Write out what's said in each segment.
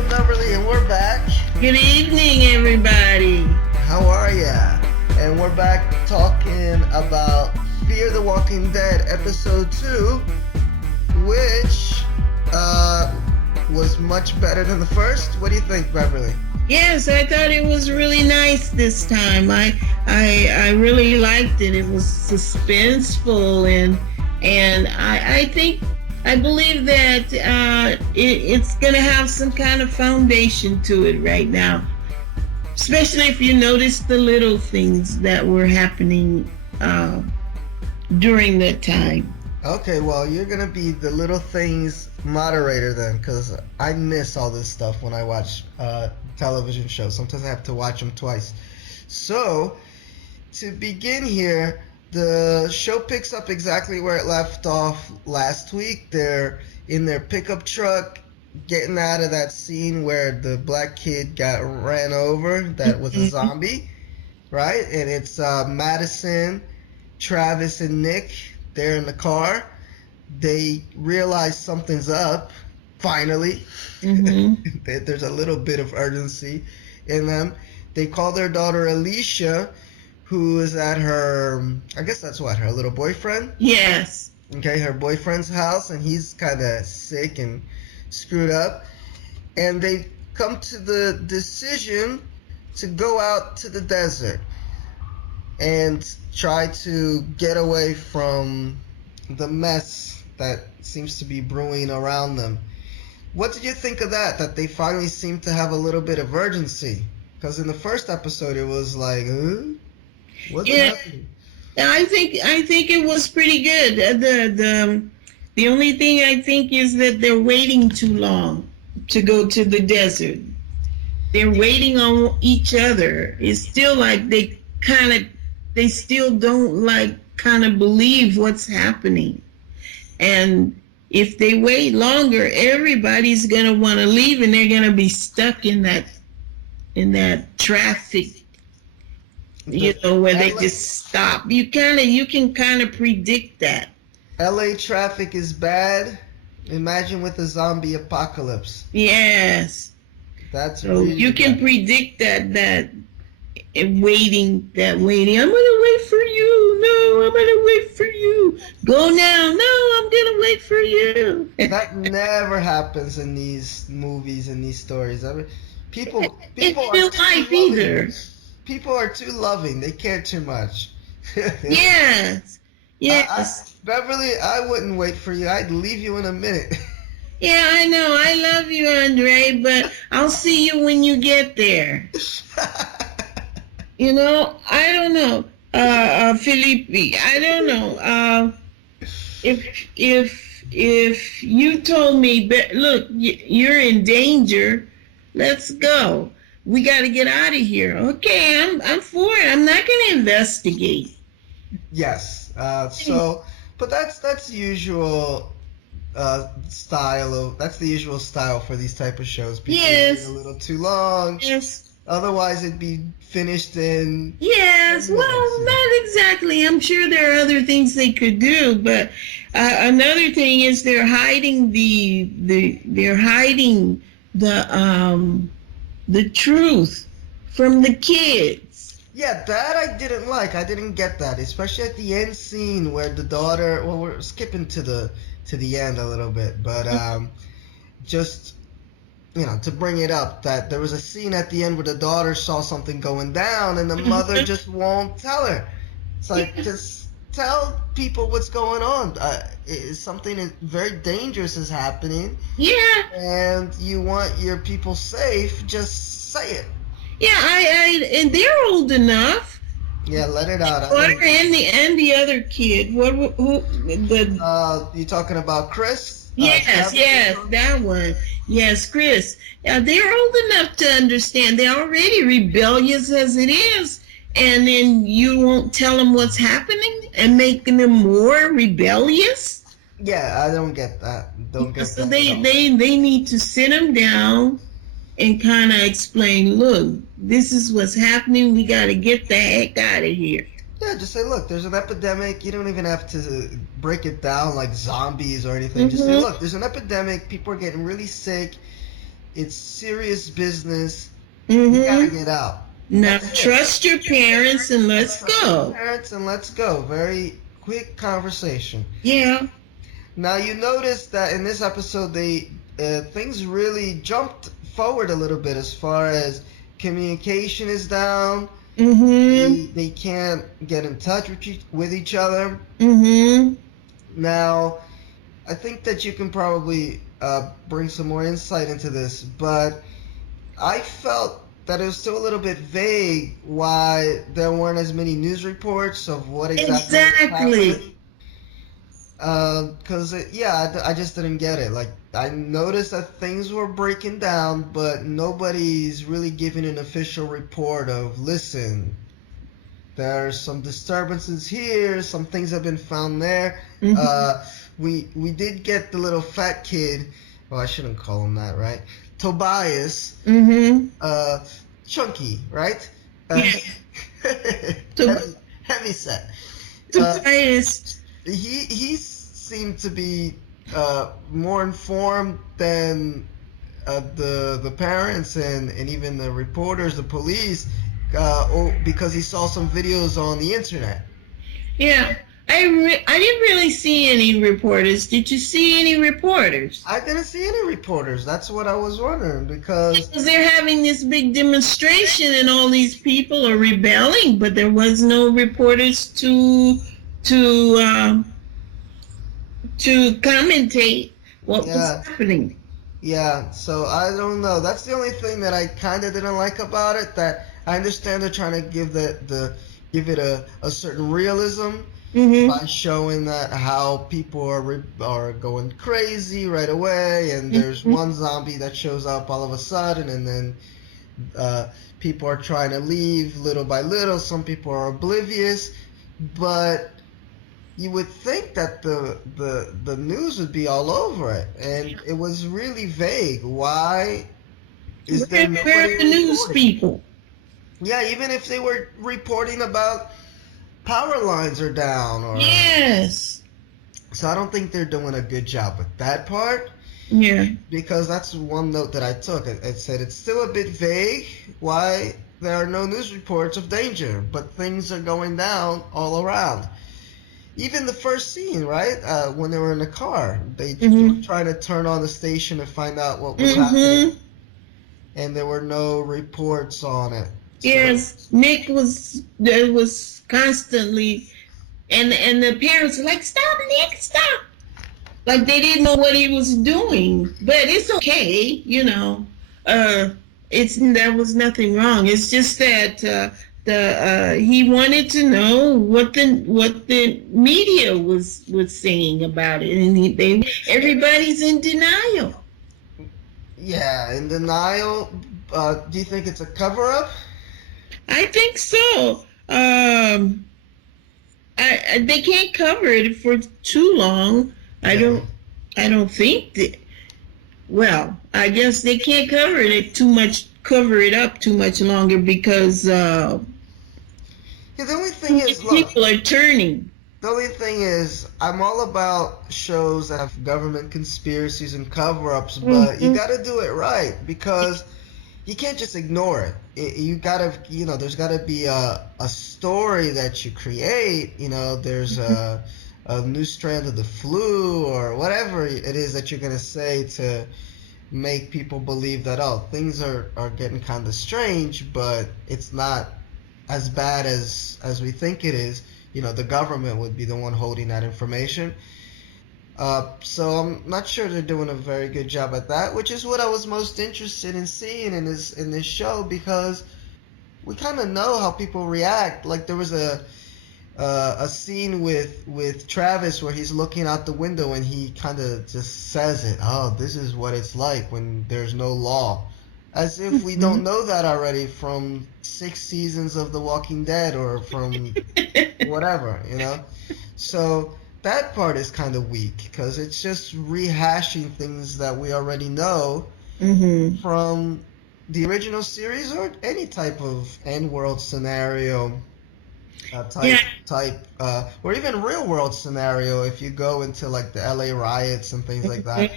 and Beverly, and we're back. Good evening, everybody. How are ya? And we're back talking about Fear the Walking Dead episode 2, which was much better than the first. What do you think, Beverly? Yes, I thought it was really nice this time. I really liked it. It was suspenseful and I believe that it's going to have some kind of foundation to it right now. Especially if you notice the little things that were happening during that time. Okay, well, you're going to be the little things moderator then, because I miss all this stuff when I watch television shows. Sometimes I have to watch them twice. So, to begin here, the show picks up exactly where it left off last week. They're in their pickup truck getting out of that scene where the black kid got ran over that was a zombie, right? And it's Madison, Travis, and Nick. They're in the car. They realize something's up, finally. Mm-hmm. There's a little bit of urgency in them. They call their daughter Alicia, who is at her, I guess that's what, her little boyfriend? Yes. Okay, her boyfriend's house, and he's kind of sick and screwed up. And they come to the decision to go out to the desert and try to get away from the mess that seems to be brewing around them. What did you think of that? That they finally seem to have a little bit of urgency? Because in the first episode, it was like, what's happening? I think it was pretty good. The only thing I think is that they're waiting too long to go to the desert. They're waiting on each other. It's still like they still don't kind of believe what's happening. And if they wait longer, everybody's going to want to leave and they're going to be stuck in that traffic, where they just stop. You can kind of predict that. LA traffic is bad. Imagine with a zombie apocalypse. Yes. That's so really you can bad. predict that waiting. I'm gonna wait for you. No, I'm gonna wait for you. Go now. No, I'm gonna wait for you. That never happens in these movies and these stories. I mean, people are real too life loving. either. People are too loving. They care too much. Yes. Yes. Beverly, I wouldn't wait for you. I'd leave you in a minute. Yeah, I know. I love you, Andre, but I'll see you when you get there. I don't know, Felipe. I don't know. If you told me, look, you're in danger, let's go. We got to get out of here. Okay, I'm for it. I'm not going to investigate. Yes. But that's the usual style that's the usual style for these type of shows. People Yes. a little too long. Yes. Otherwise, it'd be finished in. Yes, well, not exactly. I'm sure there are other things they could do, but another thing is they're hiding the truth from the kids. Yeah, that I didn't like. I didn't get that, especially at the end scene where the daughter. Well, we're skipping to the end a little bit, but just. To bring it up, that there was a scene at the end where the daughter saw something going down and the mother just won't tell her. It's like, just tell people what's going on. Something very dangerous is happening. Yeah. And you want your people safe, just say it. Yeah, and they're old enough. Yeah, let it out. And the other kid. You talking about Chris? Yes, that one. Yes, Chris. They're old enough to understand. They're already rebellious as it is. And then you won't tell them what's happening and making them more rebellious? Yeah, I don't get that. So they need to sit them down and kind of explain, look, this is what's happening. We got to get the heck out of here. Yeah, just say, look, there's an epidemic. You don't even have to break it down like zombies or anything. Just say, look, there's an epidemic. People are getting really sick. It's serious business. You gotta Mm-hmm. get out. Now That's it. trust your parents and let's go. Parents, and let's go. Very quick conversation. Yeah. Now you notice that in this episode, they things really jumped forward a little bit as far as communication is down. Mm-hmm. They can't get in touch with each other. Mm-hmm. Now, I think that you can probably bring some more insight into this, but I felt that it was still a little bit vague why there weren't as many news reports of what exactly was happening. Because, I just didn't get it. Like, I noticed that things were breaking down, but nobody's really giving an official report of, listen, there's some disturbances here, some things have been found there. Mm-hmm. We did get the little fat kid. Well, I shouldn't call him that, right? Tobias. Mm-hmm. Chunky, right? Yeah. Heavy set. Tobias. He seemed to be more informed than the parents and even the reporters, the police, because he saw some videos on the internet. Yeah. I didn't really see any reporters. Did you see any reporters? I didn't see any reporters. That's what I was wondering because They're having this big demonstration and all these people are rebelling, but there was no reporters to commentate what was happening. Yeah, so I don't know. That's the only thing that I kind of didn't like about it. That I understand they're trying to give give it a certain realism. Mm-hmm. By showing that how people are going crazy right away, and there's one zombie that shows up all of a sudden, and then people are trying to leave little by little. Some people are oblivious, but you would think that the news would be all over it, and it was really vague. Why is there nobody Where are the news reporting? people? Yeah, even if they were reporting about power lines are down, or Yes. so I don't think they're doing a good job with that part. Yeah. Because that's one note that I took. It said it's still a bit vague why there are no news reports of danger, but things are going down all around. Even the first scene, right? When they were in the car, they were trying to turn on the station to find out what was happening, and there were no reports on it. So, yes, Nick was constantly, and the parents were like, "Stop, Nick, stop!" Like they didn't know what he was doing, but it's okay, you know. There was nothing wrong. It's just that he wanted to know what the media was saying about it, and everybody's in denial. Yeah, in denial. Do you think it's a cover-up? I think so. They can't cover it for too long. I don't think that. Well, I guess they can't cover it up too much longer because Yeah, the only thing is, look, people are turning. the only thing is, I'm all about shows that have government conspiracies and cover-ups, but you got to do it right because you can't just ignore it. You gotta, there's gotta be a story that you create. There's a new strand of the flu or whatever it is that you're gonna say to make people believe that things are getting kind of strange, but it's not as bad as we think it is. The government would be the one holding that information. So I'm not sure they're doing a very good job at that, which is what I was most interested in seeing in this show, because we kind of know how people react. Like there was a scene with Travis where he's looking out the window and he kind of just says it. Oh, this is what it's like when there's no law, as if we don't know that already from 6 seasons of The Walking Dead or from whatever, So that part is kind of weak because it's just rehashing things that we already know from the original series or any type of end world scenario type or even real world scenario if you go into like the LA riots and things like that.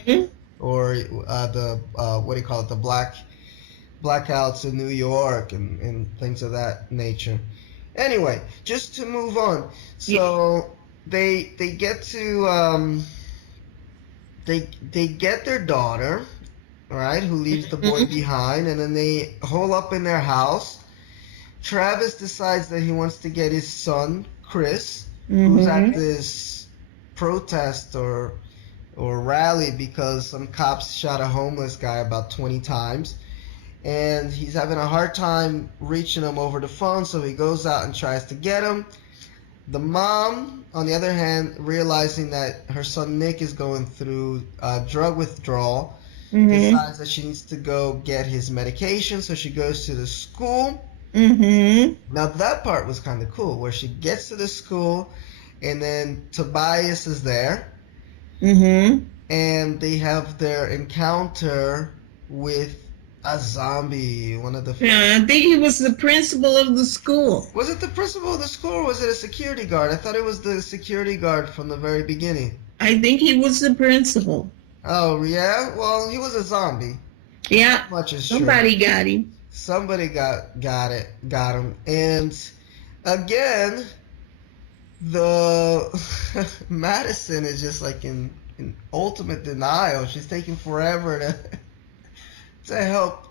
or the what do you call it, the blackouts in New York and things of that nature. Anyway, just to move on. So they get to they get their daughter, right, who leaves the boy behind, and then they hole up in their house. Travis decides that he wants to get his son Chris, who's at this protest or rally because some cops shot a homeless guy about 20 times, and he's having a hard time reaching him over the phone, so he goes out and tries to get him. The mom, on the other hand, realizing that her son Nick is going through drug withdrawal, decides that she needs to go get his medication, so she goes to the school. Now that part was kind of cool, where she gets to the school, and then Tobias is there, and they have their encounter with a zombie. One of the Yeah, I think he was the principal of the school. Was it the principal of the school, or was it a security guard? I thought it was the security guard from the very beginning. I think he was the principal. Oh yeah, well he was a zombie. Yeah, Much is somebody true. got him. Somebody got him, and again, the Madison is just like in ultimate denial. She's taking forever to help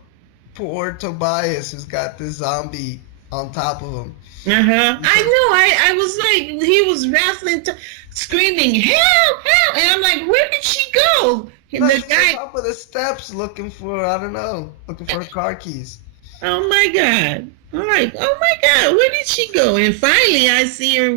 poor Tobias, who's got this zombie on top of him. I know. I was like, he was wrestling, screaming, "Help! Help!" And I'm like, where did she go? And Like, the she's guy, on top of the steps looking for, I don't know, looking for her car keys. oh my God. I'm like, oh my God, where did she go? And finally I see her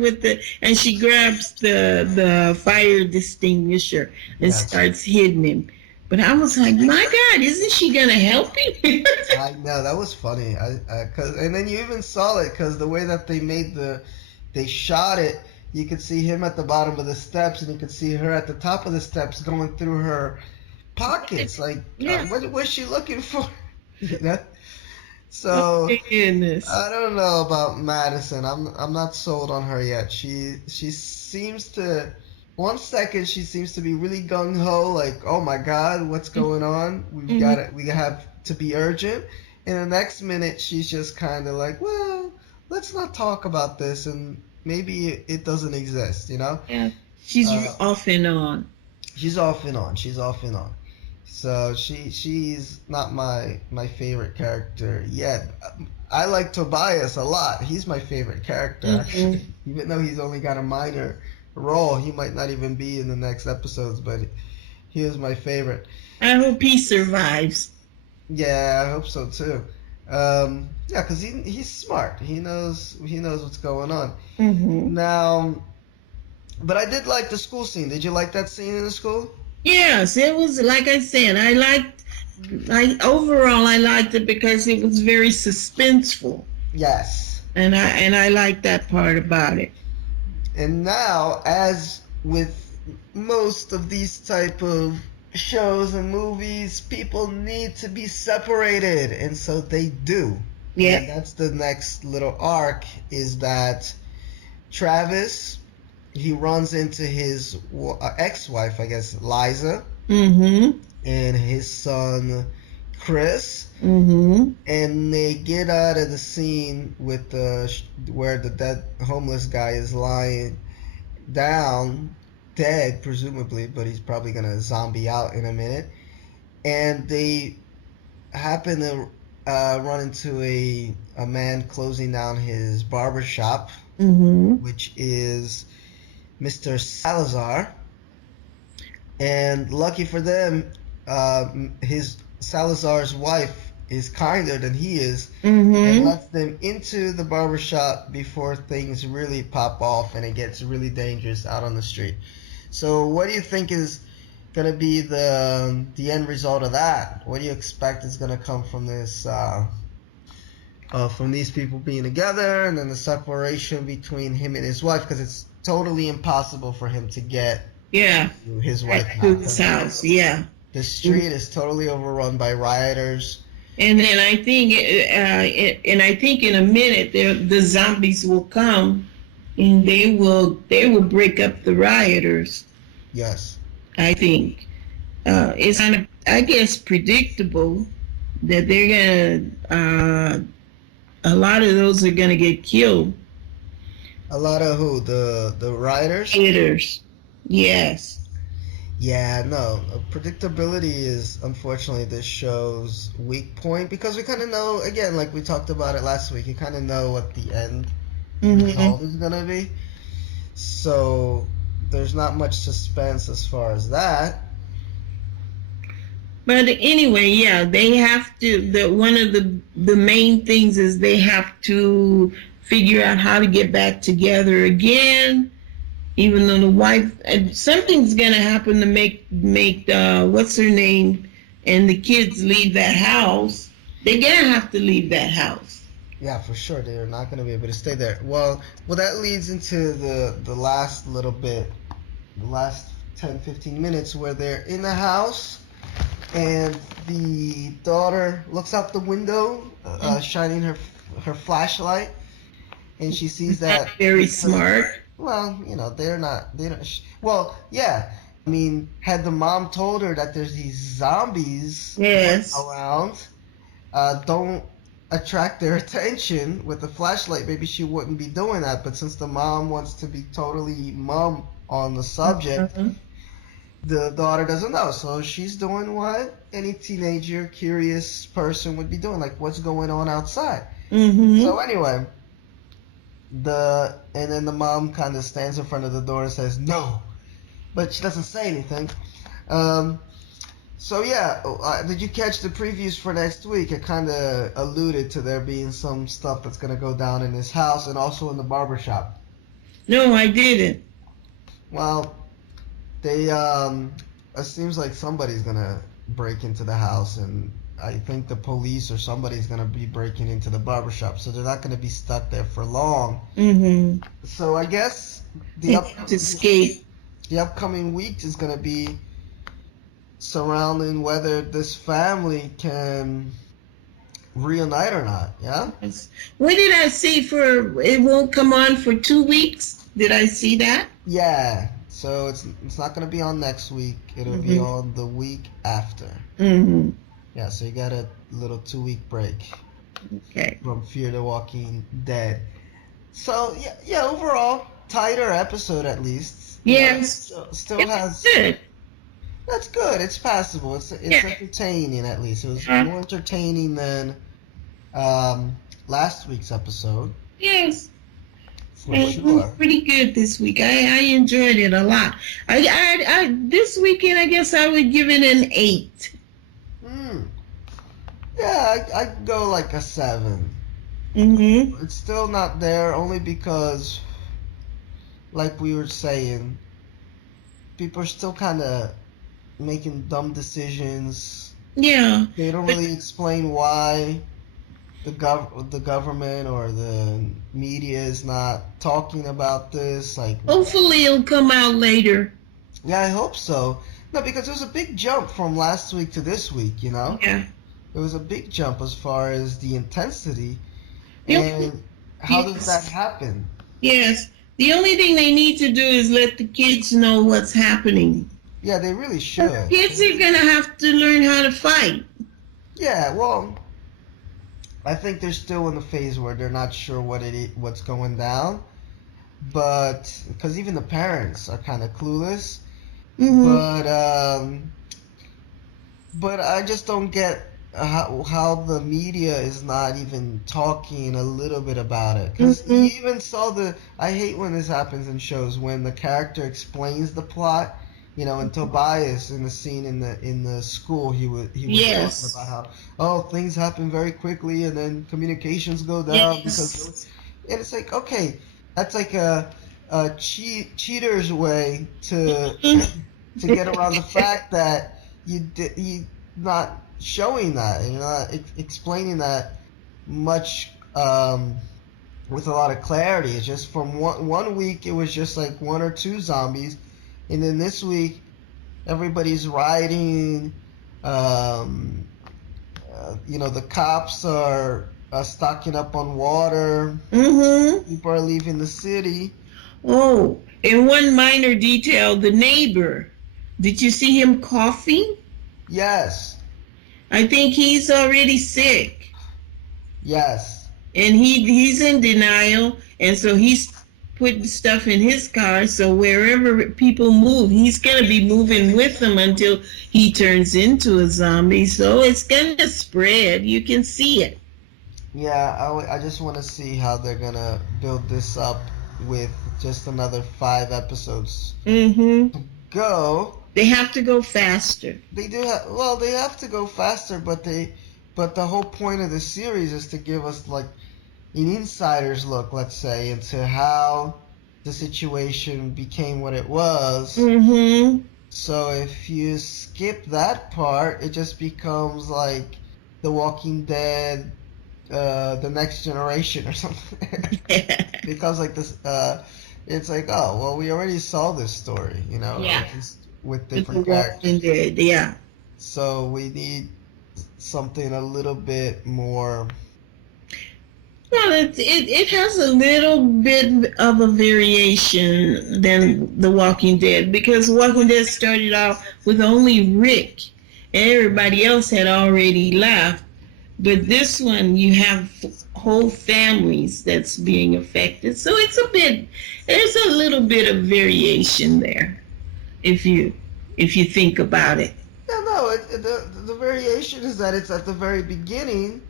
and she grabs the fire extinguisher and Yes. starts hitting him. But I was like, my God, isn't she going to help him? I know, that was funny. And then you even saw it, because the way that they shot it, you could see him at the bottom of the steps, and you could see her at the top of the steps going through her pockets. Like, Yeah. what was she looking for? You know? So Oh, goodness. I don't know about Madison. I'm not sold on her yet. She seems to. One second she seems to be really gung ho, like, oh my God, what's going on? We have to be urgent. And the next minute she's just kind of like, well, let's not talk about this, and maybe it doesn't exist, you know? Yeah. She's off and on. She's off and on. So she's not my favorite character yet. I like Tobias a lot. He's my favorite character, actually. Even though he's only got a minor role, he might not even be in the next episodes, but he is my favorite. I hope he survives. Yeah, I hope so too. Yeah, because he's smart. He knows what's going on. Now, but I did like the school scene. Did you like that scene in the school? Yes, it was, like I said, overall I liked it because it was very suspenseful. Yes. And I liked that part about it. And now, as with most of these type of shows and movies, people need to be separated, and so they do. Yeah. And that's the next little arc, is that Travis, he runs into his ex-wife, I guess, Liza, and his son Chris, and they get out of the scene with where the dead homeless guy is lying down, dead presumably, but he's probably gonna zombie out in a minute. And they happen to run into a man closing down his barber shop, which is Mr. Salazar. And lucky for them, his Salazar's wife is kinder than he is, and lets them into the barbershop before things really pop off and it gets really dangerous out on the street. So what do you think is going to be the end result of that? What do you expect is going to come from this, from these people being together, and then the separation between him and his wife? Because it's totally impossible for him to get to his wife now. To his house, yeah. The street is totally overrun by rioters. And then I think, in a minute, the zombies will come, and they will break up the rioters. Yes. I think. it's kind of, I guess, predictable that they're gonna. A lot of those are gonna get killed. A lot of who? The writers? Hitters. Yes. Yeah, no. Predictability is unfortunately this show's weak point because we kind of know, again, like we talked about it last week, you kind of know what the end result is gonna be. So there's not much suspense as far as that. But anyway, yeah, they have to. One of the main things is they have to figure out how to get back together again. Even though the wife, something's gonna happen to make what's her name and the kids leave that house. They're gonna have to leave that house. Yeah, for sure. They're not going to be able to stay there. Well, that leads into the last little bit, the last 10, 15 minutes where they're in the house and the daughter looks out the window, shining her flashlight, and she sees that. Very smart. Well, they're not. Well, yeah. I mean, had the mom told her that there's these zombies around, don't attract their attention with the flashlight, maybe she wouldn't be doing that. But since the mom wants to be totally mum on the subject, the daughter doesn't know. So she's doing what any teenager, curious person would be doing, like what's going on outside. So anyway, and then the mom kind of stands in front of the door and says no, but she doesn't say anything. So yeah, did you catch the previews for next week? It kind of alluded to there being some stuff that's going to go down in his house and also in the barbershop. No, I didn't. Well, it seems like somebody's going to break into the house, and I think the police or somebody's going to be breaking into the barbershop, so they're not going to be stuck there for long. So I guess the upcoming week is going to be surrounding whether this family can reunite or not. Yeah. What did I see for it won't come on for 2 weeks? Did I see that? Yeah. So it's not going to be on next week. It'll be on the week after. Yeah. So you got a little 2-week break. Okay. From Fear the Walking Dead. So yeah. Overall, tighter episode at least. Yes. Still has. Good. That's good. It's passable. It's entertaining at least. It was more entertaining than last week's episode. Yes. It was pretty good this week. I enjoyed it a lot. I this weekend I guess I would give it an 8. Yeah, I'd go like a 7. It's still not there only because, like we were saying, people are still kind of making dumb decisions. Yeah. They don't really explain why the government or the media is not talking about this. Like, hopefully it'll come out later. Yeah, I hope so. No, because there was a big jump from last week to this week, Yeah. There was a big jump as far as the intensity. And how does that happen? Yes. The only thing they need to do is let the kids know what's happening. Yeah, they really should. The kids are going to have to learn how to fight. Yeah, well, I think they're still in the phase where they're not sure what's going down. But, because even the parents are kind of clueless. But I just don't get how the media is not even talking a little bit about it. Because you even saw I hate when this happens in shows, when the character explains the plot. And Tobias in the scene in the school, he was talking about how things happen very quickly and then communications go down because, and it's like, okay, that's like a cheater's way to get around the fact that you not showing that and you're not explaining that much with a lot of clarity. It's just from one week it was just like 1 or 2 zombies. And then this week, everybody's rioting. The cops are stocking up on water. People are leaving the city. Oh, and one minor detail: the neighbor Did you see him coughing? Yes. I think he's already sick, Yes. and he's in denial, and so he's putting stuff in his car. So wherever people move, he's gonna be moving with them until he turns into a zombie. So it's gonna spread. You can see it. Yeah, I just want to see how they're gonna build this up with just another 5 episodes Mm-hmm. to go. They have to go faster. They do well, they have to go faster, but the whole point of the series is to give us like an insider's look, let's say, into how the situation became what it was. Mm-hmm. So if you skip that part, it just becomes like The Walking Dead, the next generation or something. It becomes like this. It's like, oh well, we already saw this story, Yeah. just with With the different characters. Walking Dead, yeah. So we need something a little bit more. Well, it has a little bit of a variation than The Walking Dead, because Walking Dead started off with only Rick, and everybody else had already left. But this one, you have whole families that's being affected, so there's a little bit of variation there, if you think about it. Yeah, no, the variation is that it's at the very beginning,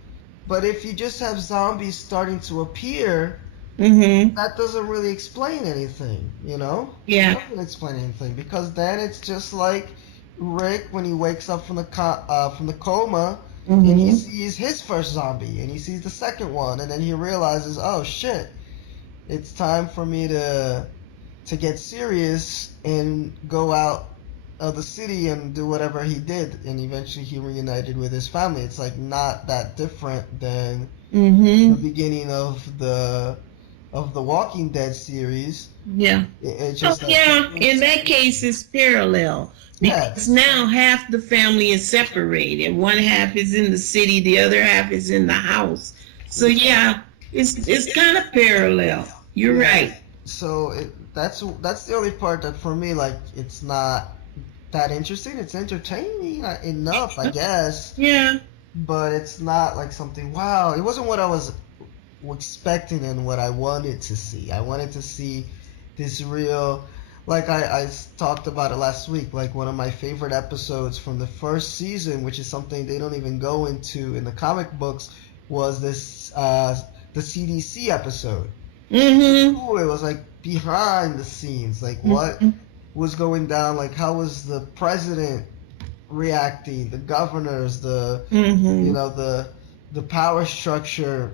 but if you just have zombies starting to appear, Mm-hmm. that doesn't really explain anything, Yeah. It doesn't explain anything, because then it's just like Rick when he wakes up from the coma, and he Mm-hmm. sees his first zombie, and he sees the second one, and then he realizes, oh shit, it's time for me to get serious and go out of the city and do whatever he did, and eventually he reunited with his family. It's like not that different than the Mm-hmm. beginning of the Walking Dead series. Yeah. It's Oh, just yeah. In that case, it's parallel, Yeah. because now half the family is separated. One half is in the city, the other half is in the house. So yeah, it's kind of parallel. You're Yeah. right. So that's the only part that for me, like, it's not that interesting. It's entertaining enough, I guess, Yeah. but it's not like something. Wow, it wasn't what I was expecting and what I wanted to see. I wanted to see this real, like I talked about it last week. Like one of my favorite episodes from the first season, which is something they don't even go into in the comic books, was this the CDC episode. Mm-hmm. Ooh, it was like behind the scenes, like what was going down, like how was the president reacting, the governors, the Mm-hmm. the power structure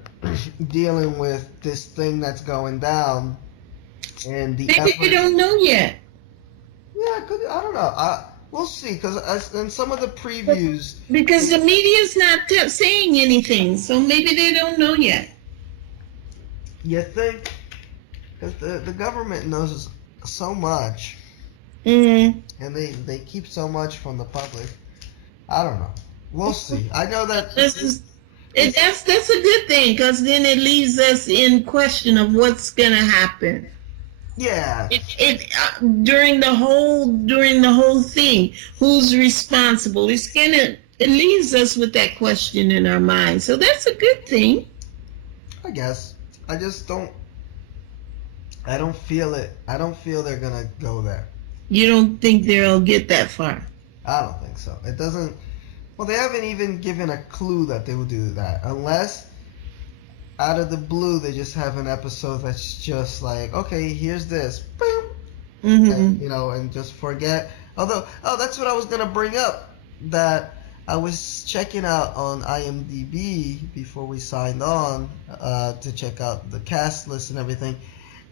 dealing with this thing that's going down, and the Maybe you effort. don't know yet. Yeah, I don't know. We'll see, because in some of the previews, Because the media's not saying anything, so maybe they don't know yet. you think, because the government knows so much, Mm-hmm. and they keep so much from the public. I don't know. We'll see. I know that. That's a good thing, because then it leaves us in question of what's gonna happen. Yeah. During the whole thing, who's responsible? It leaves us with that question in our mind. So that's a good thing. I guess. I just don't. I don't feel it. I don't feel they're gonna go there. You don't think they'll get that far? I don't think so. It doesn't. Well, they haven't even given a clue that they will do that, unless out of the blue they just have an episode that's just like, okay, here's this, boom, Mm-hmm. and, and just forget. Although, that's what I was gonna bring up. That I was checking out on IMDb before we signed on to check out the cast list and everything,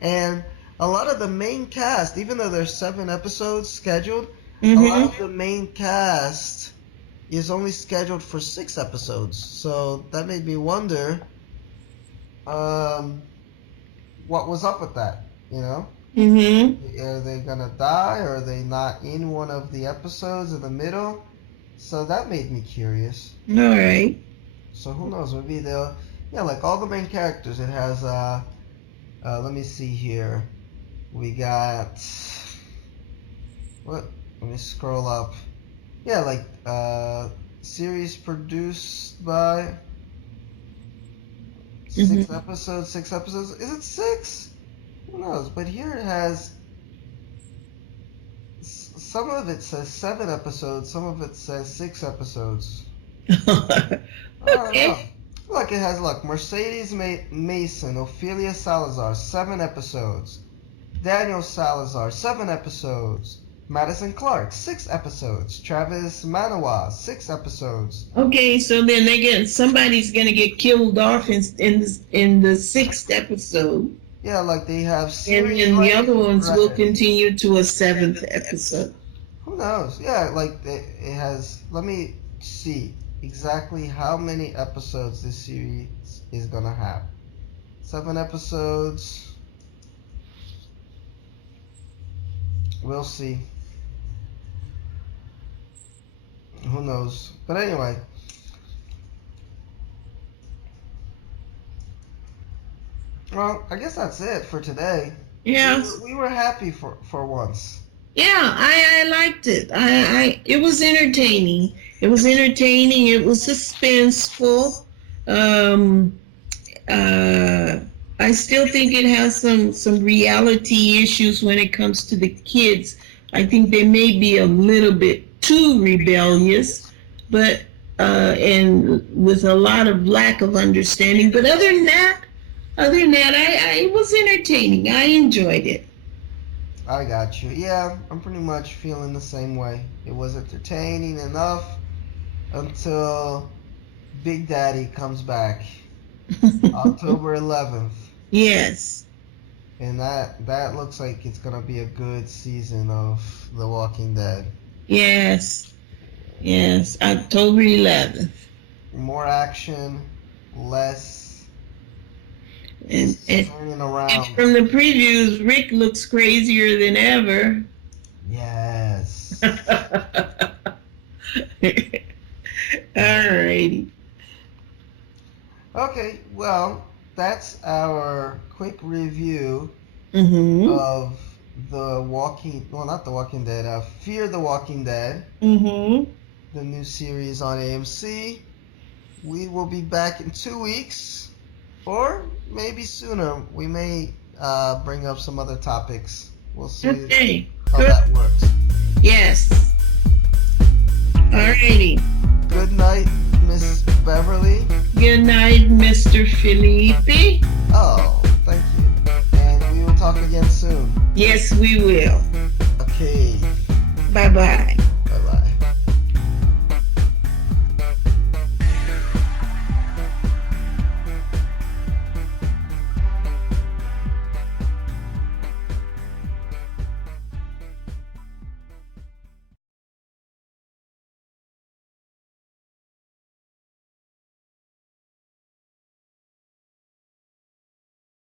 and a lot of the main cast, even though there's 7 episodes scheduled, a lot of the main cast is only scheduled for 6 episodes. So that made me wonder, what was up with that? Mm-hmm. Are they gonna die, or are they not in one of the episodes in the middle? So that made me curious. All right. So who knows? Maybe they'll, like all the main characters. It has let me see here. We got what? Let me scroll up. Yeah, like series produced by six episodes. 6 episodes. Is it 6? Who knows? But here it has. Some of it says 7 episodes. Some of it says 6 episodes. I don't know. Look, it has Mercedes Mason, Ophelia Salazar, 7 episodes. Daniel Salazar, 7 episodes. Madison Clark, 6 episodes. Travis Manawa, 6 episodes. Okay, so then somebody's gonna get killed off in the 6th episode. Yeah, like they have And series. then the other ones will credits. continue to a 7th episode. Who knows? Yeah, like it has. Let me see exactly how many episodes this series is gonna have. 7 episodes. We'll see. Who knows? But anyway. Well, I guess that's it for today. Yeah. We were happy for once. Yeah, I liked it. It was entertaining. It was entertaining. It was suspenseful. I still think it has some reality issues when it comes to the kids. I think they may be a little bit too rebellious, but and with a lot of lack of understanding. But other than that, it was entertaining. I enjoyed it. I got you. Yeah, I'm pretty much feeling the same way. It was entertaining enough until Big Daddy comes back. October 11th. Yes. And that looks like it's gonna be a good season of The Walking Dead. Yes. Yes. October 11th. More action, less And turning around. from the previews, Rick looks crazier than ever. Yes. Alrighty. Okay, well, that's our quick review of not The Walking Dead, Fear the Walking Dead, the new series on AMC. We will be back in 2 weeks, or maybe sooner. We may bring up some other topics. We'll see how that works. Yes. Alrighty. Good night, Miss Beverly. Good night, Mr. Felipe. Oh, thank you. And we will talk again soon. Yes, we will. Okay. Bye-bye.